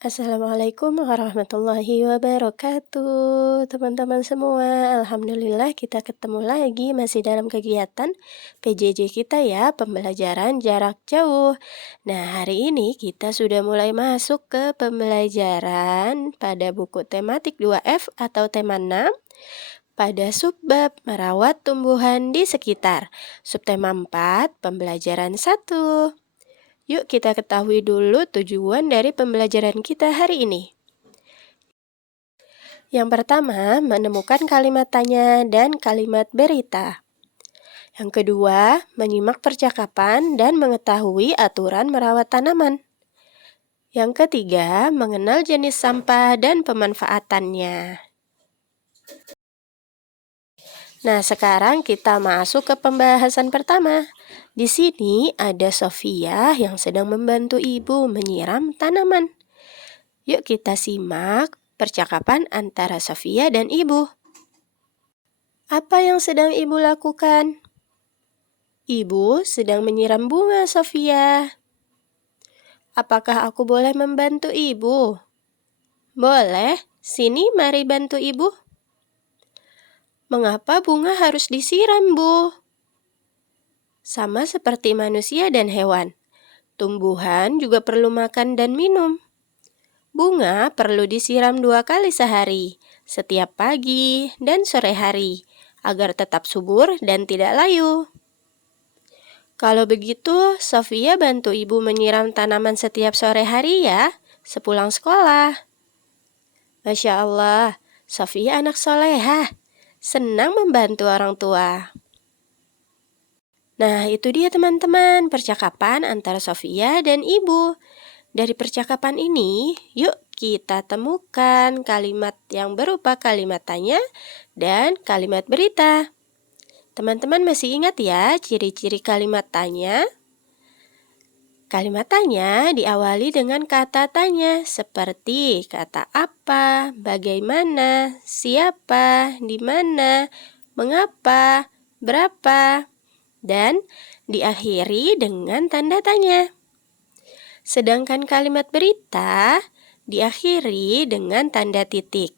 Assalamualaikum warahmatullahi wabarakatuh. Teman-teman semua, alhamdulillah kita ketemu lagi masih dalam kegiatan PJJ kita ya, pembelajaran jarak jauh. Nah, hari ini kita sudah mulai masuk ke pembelajaran pada buku tematik 2F atau tema 6 pada subbab merawat tumbuhan di sekitar. Subtema 4, pembelajaran 1. Yuk kita ketahui dulu tujuan dari pembelajaran kita hari ini. Yang pertama, menemukan kalimat tanya dan kalimat berita. Yang kedua, menyimak percakapan dan mengetahui aturan merawat tanaman. Yang ketiga, mengenal jenis sampah dan pemanfaatannya. Nah, sekarang kita masuk ke pembahasan pertama. Di sini ada Sofia yang sedang membantu ibu menyiram tanaman. Yuk kita simak percakapan antara Sofia dan ibu. Apa yang sedang ibu lakukan? Ibu sedang menyiram bunga, Sofia. Apakah aku boleh membantu ibu? Boleh, sini mari bantu ibu. Mengapa bunga harus disiram, Bu? Sama seperti manusia dan hewan, tumbuhan juga perlu makan dan minum. Bunga perlu disiram 2 kali sehari, setiap pagi dan sore hari, agar tetap subur dan tidak layu. Kalau begitu, Sofia bantu ibu menyiram tanaman setiap sore hari ya, sepulang sekolah. Masya Allah, Sofia anak solehah, senang membantu orang tua. Nah, itu dia teman-teman, percakapan antara Sofia dan ibu. Dari percakapan ini, yuk kita temukan kalimat yang berupa kalimat tanya dan kalimat berita. Teman-teman masih ingat ya ciri-ciri kalimat tanya? Kalimat tanya diawali dengan kata tanya seperti kata apa, bagaimana, siapa, di mana, mengapa, berapa, dan diakhiri dengan tanda tanya. Sedangkan kalimat berita diakhiri dengan tanda titik.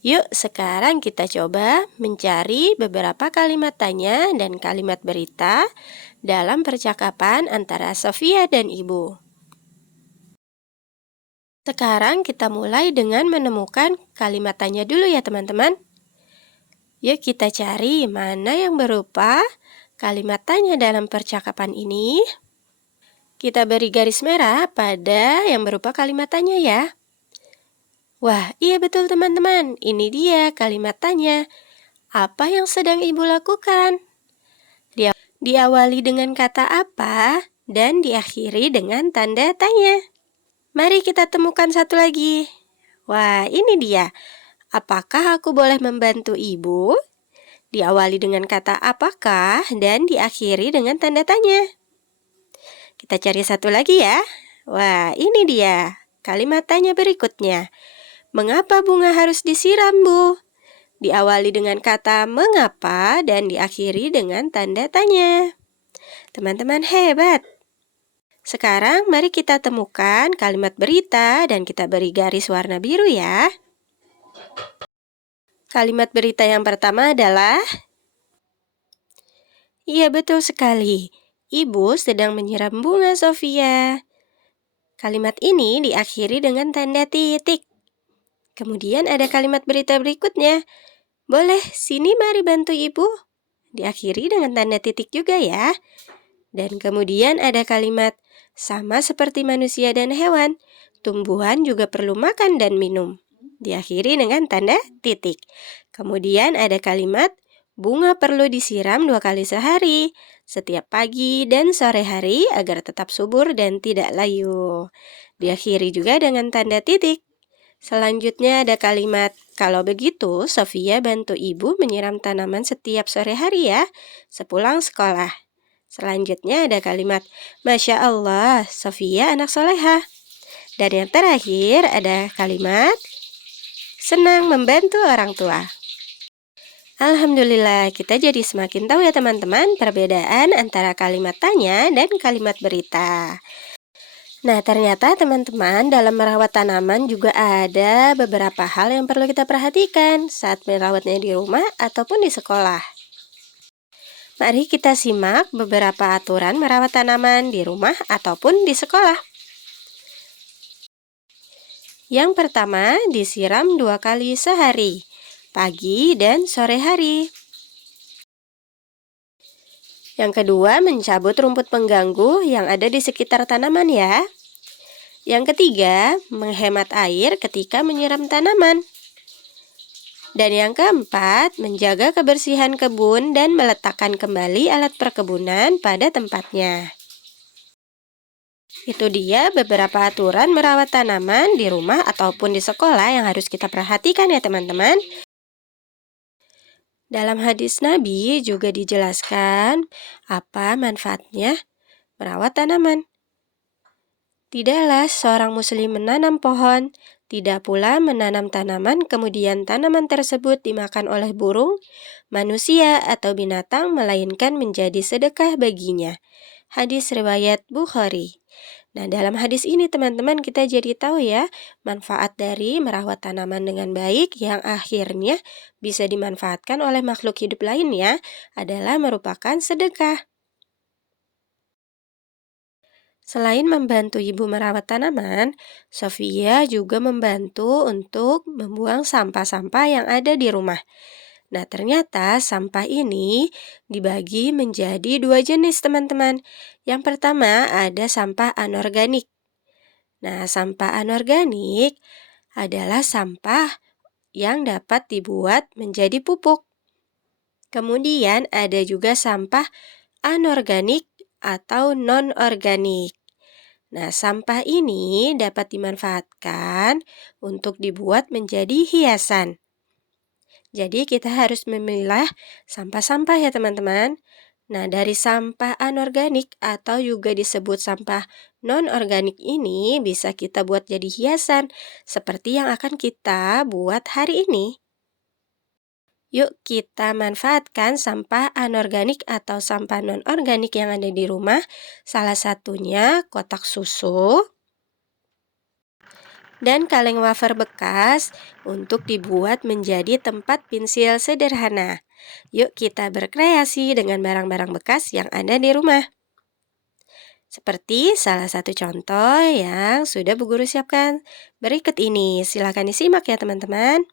Yuk sekarang kita coba mencari beberapa kalimat tanya dan kalimat berita dalam percakapan antara Sofia dan ibu. Sekarang kita mulai dengan menemukan kalimat tanya dulu ya teman-teman. Yuk kita cari mana yang berupa kalimat tanya dalam percakapan ini. Kita beri garis merah pada yang berupa kalimat tanya ya. Wah, iya betul teman-teman. Ini dia kalimat tanya. Apa yang sedang ibu lakukan? Diawali dengan kata apa dan diakhiri dengan tanda tanya. Mari kita temukan satu lagi. Wah, ini dia. Apakah aku boleh membantu ibu? Diawali dengan kata apakah dan diakhiri dengan tanda tanya. Kita cari satu lagi ya. Wah, ini dia. Kalimat tanya berikutnya. Mengapa bunga harus disiram, Bu? Diawali dengan kata mengapa dan diakhiri dengan tanda tanya. Teman-teman hebat. Sekarang mari kita temukan kalimat berita dan kita beri garis warna biru ya. Kalimat berita yang pertama adalah, iya betul sekali, ibu sedang menyiram bunga Sofia. Kalimat ini diakhiri dengan tanda titik. Kemudian ada kalimat berita berikutnya. Boleh, sini mari bantu ibu. Diakhiri dengan tanda titik juga ya. Dan kemudian ada kalimat, sama seperti manusia dan hewan, tumbuhan juga perlu makan dan minum. Diakhiri dengan tanda titik. Kemudian ada kalimat, bunga perlu disiram 2 kali sehari, setiap pagi dan sore hari agar tetap subur dan tidak layu. Diakhiri juga dengan tanda titik. Selanjutnya ada kalimat, kalau begitu Sofia bantu ibu menyiram tanaman setiap sore hari ya, sepulang sekolah. Selanjutnya ada kalimat, Masya Allah, Sofia anak solehah. Dan yang terakhir ada kalimat, senang membantu orang tua. Alhamdulillah, kita jadi semakin tahu ya teman-teman perbedaan antara kalimat tanya dan kalimat berita. Nah, ternyata teman-teman, dalam merawat tanaman juga ada beberapa hal yang perlu kita perhatikan saat merawatnya di rumah ataupun di sekolah. Mari kita simak beberapa aturan merawat tanaman di rumah ataupun di sekolah. Yang pertama, disiram 2 kali sehari, pagi dan sore hari. Yang kedua, mencabut rumput pengganggu yang ada di sekitar tanaman ya. Yang ketiga, menghemat air ketika menyiram tanaman. Dan yang keempat, menjaga kebersihan kebun dan meletakkan kembali alat perkebunan pada tempatnya. Itu dia beberapa aturan merawat tanaman di rumah ataupun di sekolah yang harus kita perhatikan ya teman-teman. Dalam hadis Nabi juga dijelaskan apa manfaatnya merawat tanaman. Tidaklah seorang muslim menanam pohon, tidak pula menanam tanaman kemudian tanaman tersebut dimakan oleh burung, manusia atau binatang melainkan menjadi sedekah baginya. Hadis riwayat Bukhari. Nah, dalam hadis ini teman-teman kita jadi tahu ya manfaat dari merawat tanaman dengan baik yang akhirnya bisa dimanfaatkan oleh makhluk hidup lainnya adalah merupakan sedekah. Selain membantu ibu merawat tanaman, Sofia juga membantu untuk membuang sampah-sampah yang ada di rumah. Nah, ternyata sampah ini dibagi menjadi 2 jenis, teman-teman. Yang pertama ada sampah anorganik. Nah, sampah anorganik adalah sampah yang dapat dibuat menjadi pupuk. Kemudian ada juga sampah anorganik atau non-organik. Nah, sampah ini dapat dimanfaatkan untuk dibuat menjadi hiasan. Jadi, kita harus memilah sampah-sampah ya teman-teman. Nah, dari sampah anorganik atau juga disebut sampah non-organik ini bisa kita buat jadi hiasan seperti yang akan kita buat hari ini. Yuk kita manfaatkan sampah anorganik atau sampah non-organik yang ada di rumah. Salah satunya kotak susu dan kaleng wafer bekas untuk dibuat menjadi tempat pensil sederhana. Yuk kita berkreasi dengan barang-barang bekas yang ada di rumah. Seperti salah satu contoh yang sudah Bu Guru siapkan berikut ini. Silakan disimak ya teman-teman.